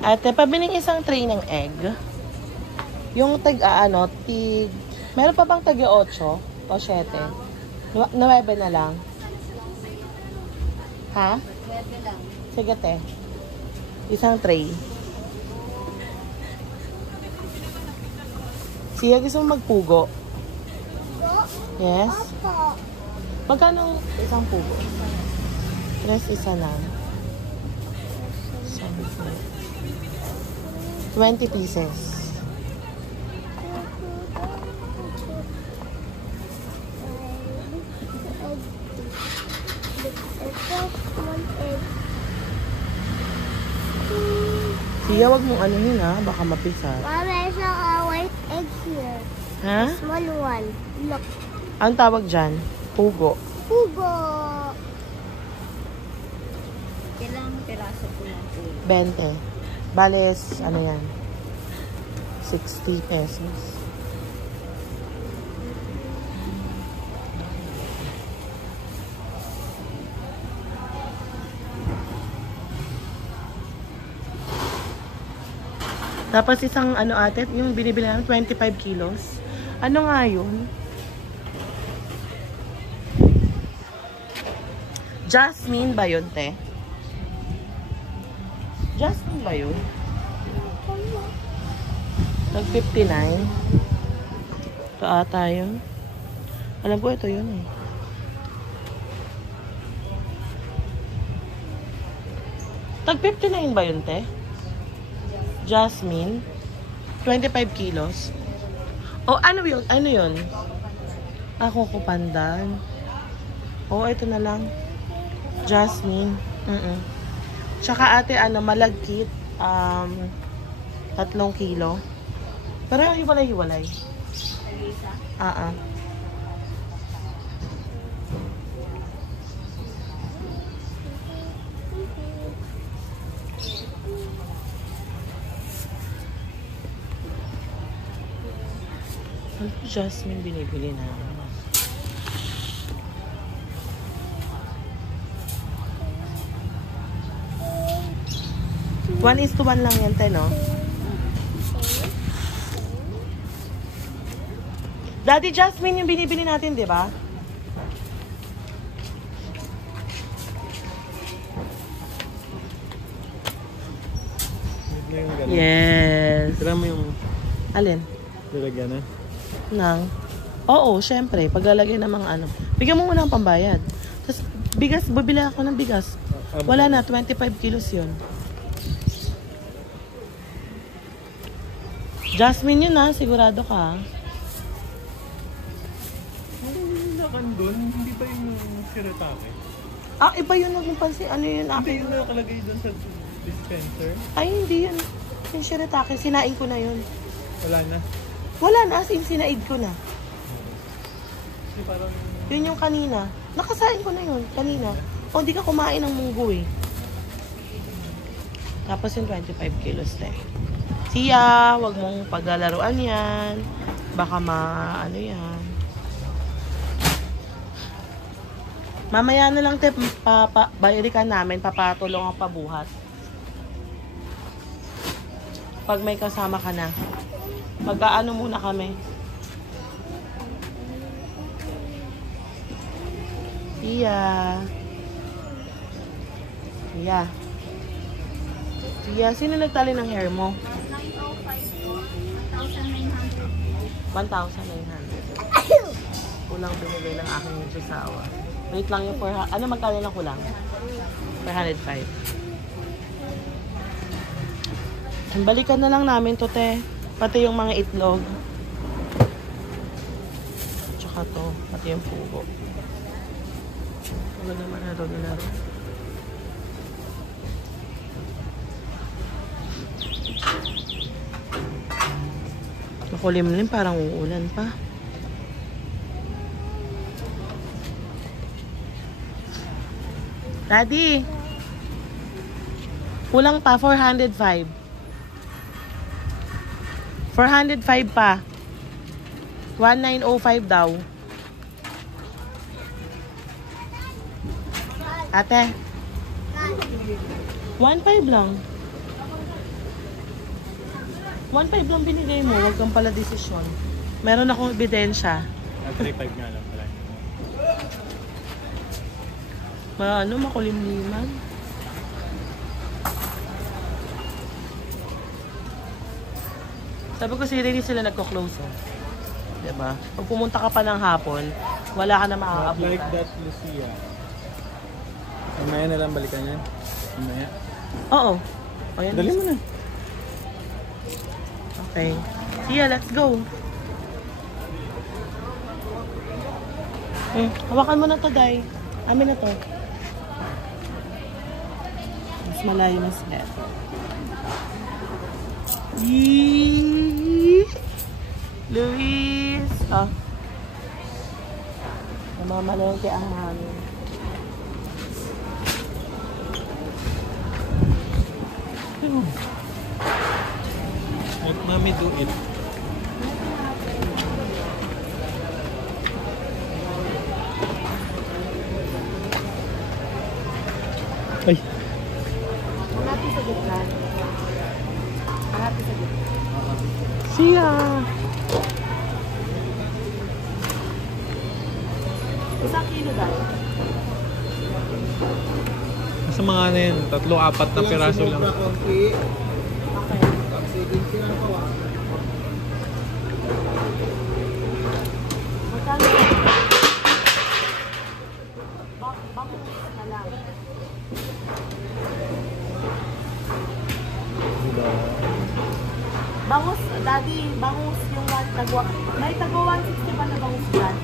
Ate, pabiling isang tray ng egg. Yung meron pa bang tag 8 o 7? 9 na lang. Ha? 9 lang. Sige, te. Isang tray. Siya, gusto mo magpugo? Yes? Magkano isang pugo? 3 isa lang. 20 pieces. Siya, wag mong anuhin ha. Baka mapisat. Mama, there's a white egg here. Ha? Small one. Look. Ang tawag dyan? Pugo. Pugo! Ilang piraso po ng pugo? 20. Bales, ano yan? 60 pesos. Tapos isang ano ate, yung binibili namin 25 kilos. Ano nga yun? Jasmine ba yun, te? Jasmine ba yun? Nag 59. Ito ata yun. Alam ko ito yun eh. Tag 59 ba yun, te? Jasmine. 25 kilos. O, ano yun? Ano yun? Ako ko pandan. O, ito na lang. Jasmine. Tsaka ate, malagkit. 3 kilo. Pero yung hiwalay-hiwalay. Jasmine binibili na. 1:1 lang yan, te, no? Daddy, Jasmine yung binibili natin, di ba? Yes. Tira mo yung... Alin? Lalagyan na? Nang? Oo, syempre. Paglalagay ng mga ano. Bigyan mo muna ang pambayad. Tapos, bigas, bibili ako ng bigas. Wala na, 25 kilos yun. Jasmine yun ha, sigurado ka. Ano doon? Hindi ba yung shiratake? Ah, iba yun naging pansin. Ano yun? Hindi yung nakalagay doon sa dispenser? Ay, hindi yun. Yung shiratake, sinain ko na yun. Wala na? Wala na, as in, sinaid ko na. Kasi parang... Yun yung kanina. Nakasain ko na yun, kanina. O, di ka kumain ng munggo eh. Tapos yung 25 kilos na eh. Siya, wag mong paglalaruan yan. Baka ano yan. Mamaya na lang, te, bayarikan namin, papatulong ang pabuhat. Pag may kasama ka na. Mag-aano muna kami. Siya. Siya. Siya, sino nagtali ng hair mo? 1,900. Kulang binigay ng aking sasawa. Wait lang yung 400. Ano magkano lang kulang? 405. Balikan na lang namin to, te. Pati yung mga itlog. Tsaka to. Pati yung pugo. Wala naman na laro. Makulimlim, parang uulan pa. Daddy! Kulang pa, 405. 405 pa. 1905 daw. Ate? 15 lang. 1.5 lang binigay mo, wag kang pala desisyon. Meron akong ebidensya. 3.5 nga lang pala. Makulimliman. Sabi ko si Rini sila nagko-close. Oh. Diba? Pag pumunta ka pa ng hapon, wala ka na Not makakabutan. like that, Lucia. Mamaya na lang balikan yan. Mamaya. Oo. Ayan. Dali mo na. Okay. Tia, let's go. Hawakan mo na to, Day. Amin na to. Mas malayo, mas better. Yee! Luis! Oh. Namamalengke ang mami. Let mommy do it. Ay. Hanapin sa gitna. Hanapin sa gitna. Siya! Isang kilo tayo. Sa mga ano yan, 3-4 na piraso lang. Okay. Magkano? Bangus na lang. Diba? Bangus, daddy, bangus yung tagwa. May tagwa 160 pa na bangus dyan.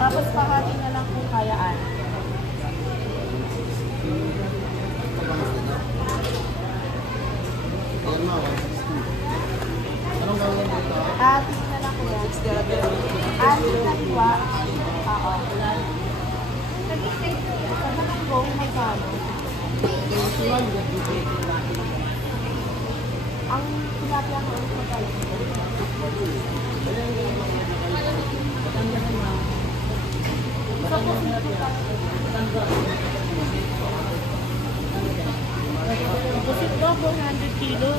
Tapos pakati na lang kung kayaan. Atis na lang po yan. Atis na liwa. Oo. Sabi ng go, magkano? Ang tilapia ko, ano po tayo? Sa po, pusit ko, 400 kilo.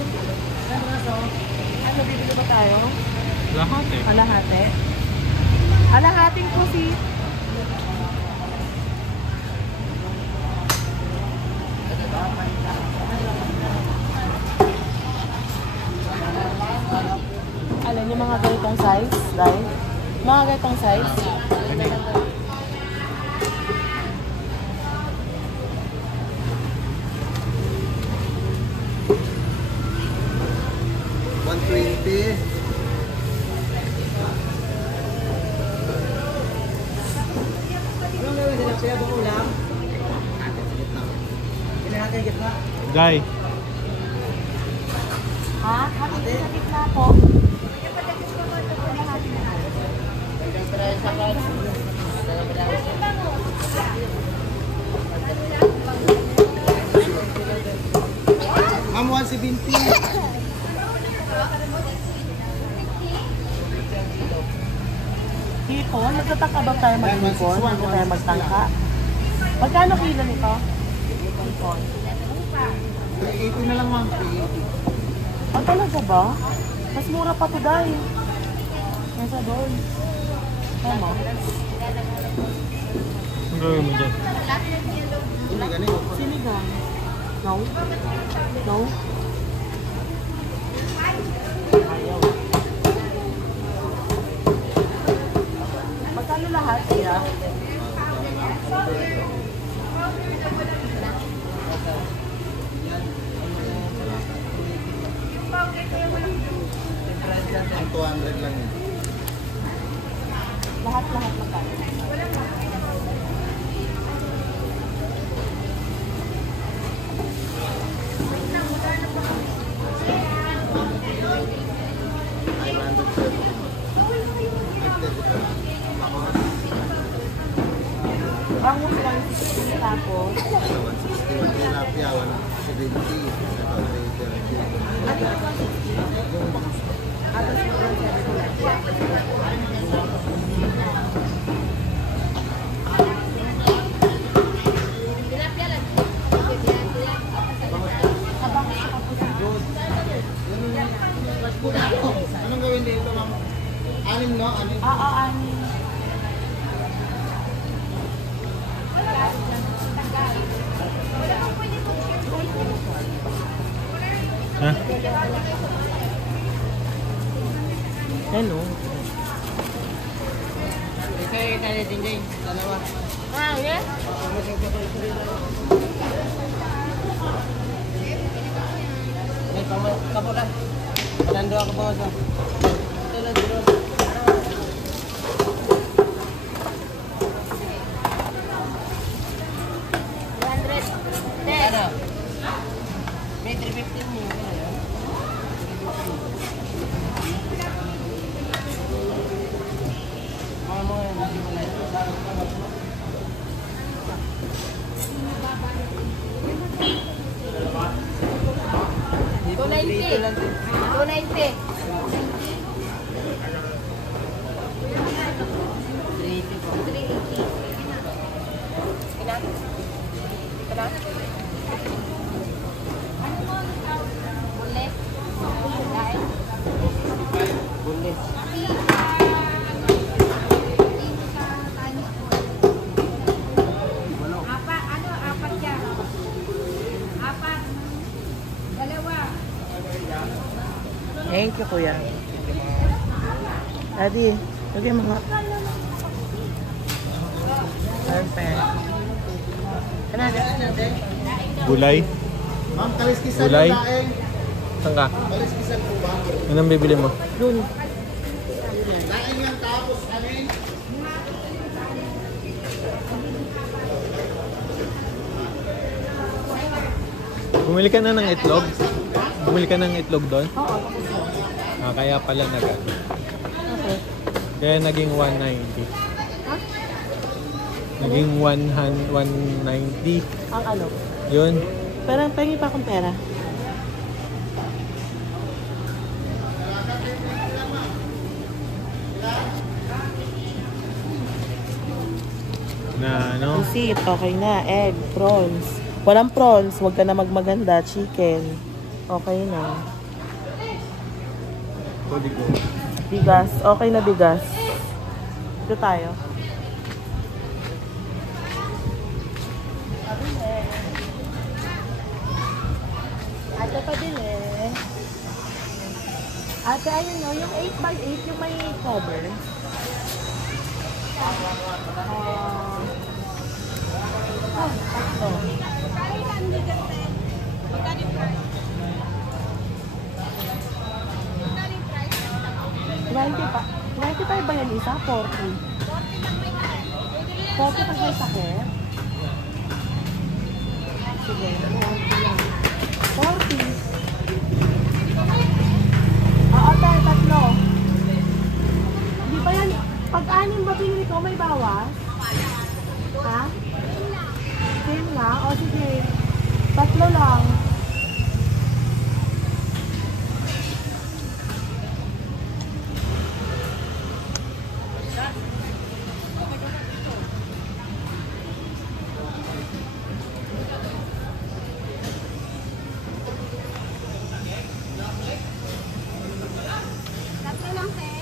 Ano, bibili ba tayo? Lahat eh. Alahate? Alahating pusit. Alam yung mga ganitong size, right? Mga ganitong size. Ano yun? Guy. Ha? Hati sa gitna po. Ma'am, 170. Hipon? Nagtataka ba tayo mag-hipon? Hindi tayo magtangka? Magkano kilo nito? Hipon. 380 na lang, ma'am. 380. Ah, talaga ba? Mas mura pa to dahil. Nasa doon. Tama. Ang gawin mo dyan? Hindi, ganito. Sinigang. No? No? Ayaw. Magkano lahat siya? Ang 200 lang yun. Lahat-lahat magkano? Bangus lang si tapos. 160 yung tilapia, 170. Ah, yes? Kapulan. Panando ako po sa. Ano? May 315 mo. Thank you, kuya. Daddy, lagay mga... Perfect. Ano natin? Gulay. Ma'am, kaliskisan Gulay. yung laing. Saan ka? Kaliskisan po ba? Anong bibili mo? Dun. Laing yan tapos kanin. Bumili ka na ng itlog? Bumili ka ng itlog doon? Oo. Ah, kaya pala Okay. Kaya naging 190. Naging 190. Ang ano? Yun. Pero pengi pa akong pera. Na ano? Pusit, okay na. Egg, prawns. Walang prawns, huwag ka na magmaganda. Chicken. Okay na. Kodigo. Bigas. Okay na bigas. Ito tayo. Ate pa din eh. Ate, ayun no, yung 8x8, yung may cover. Tatlo. 25 ba yan isa? 40? 40 pag may sakit? Sige, 40. Oo, tayo, tatlo. Di ba yan, pag-anim ba pinili ko, may bawas? Ha? Same na? O sige, tatlo lang.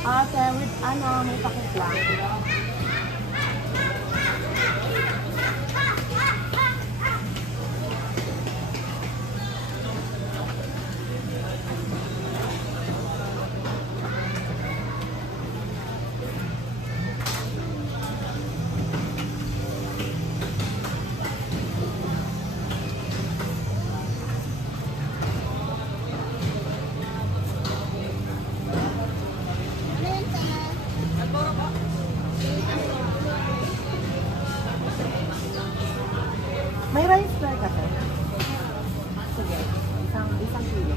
Ate, with ano, may pakit lang. May rice flour ka sir? Sige, isang kilo.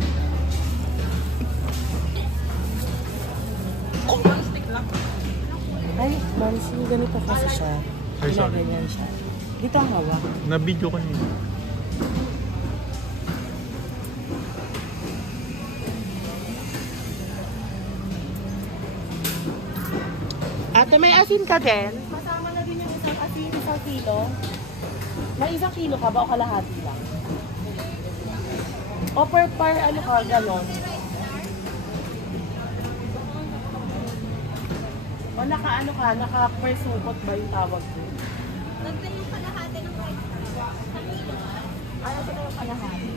Ay, Mansi, ganito kasi siya. Ay, sorry. Ginaganyan siya. Dito ang hawak. Na-video ko niyo. Ate, may asin ka din? Masama na din yung isang asin, isang kilo. May isang kilo ka ba o kalahati lang? O per ano ka, gano'n? O naka-ano ka, naka-per supot ba yung tawag ko? Nagta yung kalahati ng rice. Ano ito na yung kalahati?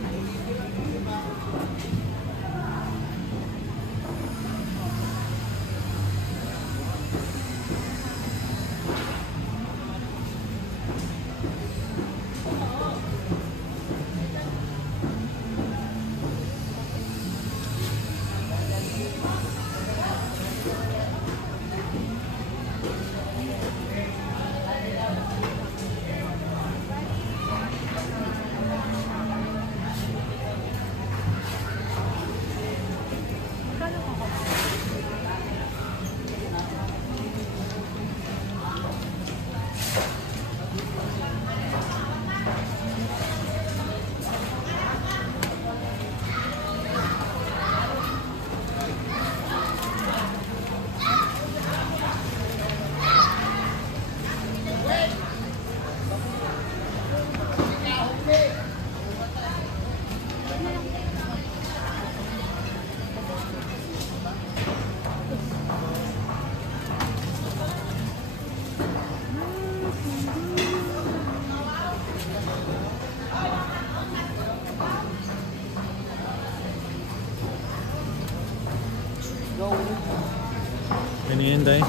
Day.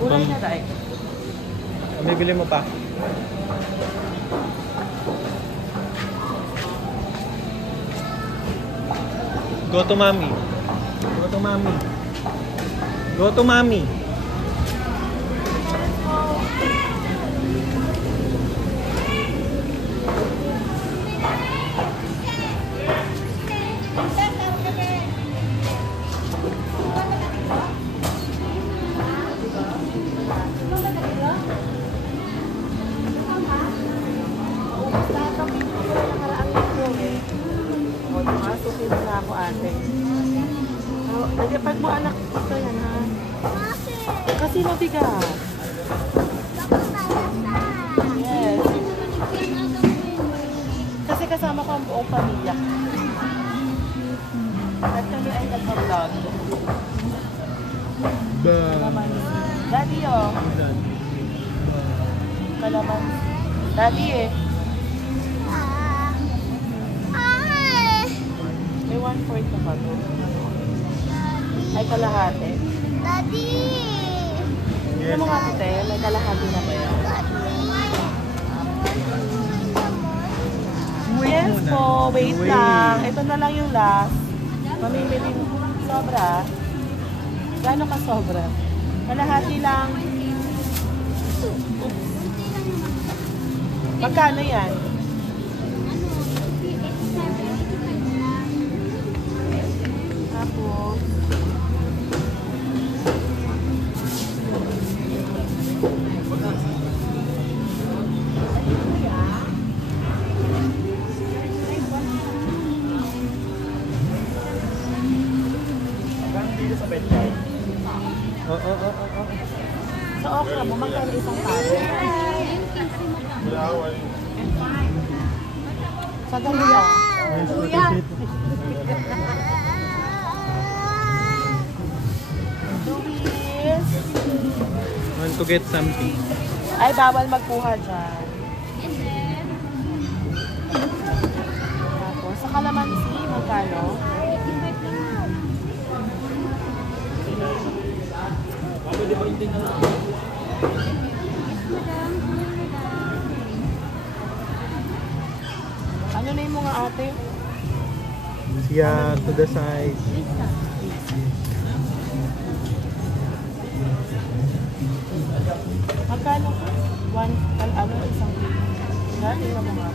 Kulay na tayo. Bibili mo pa. Go to mommy. Go to mommy. Go to mommy. Masukin na ako ate. Pag mo anak dito yan ha. Kasi mabigat. Yes. Kasi kasama ko ang buong pamilya. At kami ay nagpa-vlog. Daddy oh. Kalaman. Daddy eh. May 1/4 na pa to. Ay kalahati. Daddy! Ano mo nga ate? May kalahati na ba yan? Yes po, wait lang. Ito na lang yung last. Mamimili sobra. Gano'n ka sobra? Kalahati lang. Magkano yan? Tapos, sa okra mo, magkano isang tabo? Sa dalawa. Kuya! Luis! Want to get something. Ay, bawal magkuha dyan. Tapos, sa kalamansi, magkano? Ano na yung mga ate? Yeah, to the side. Magkano ko? Ano, isang kilo. Tingnan mo nga.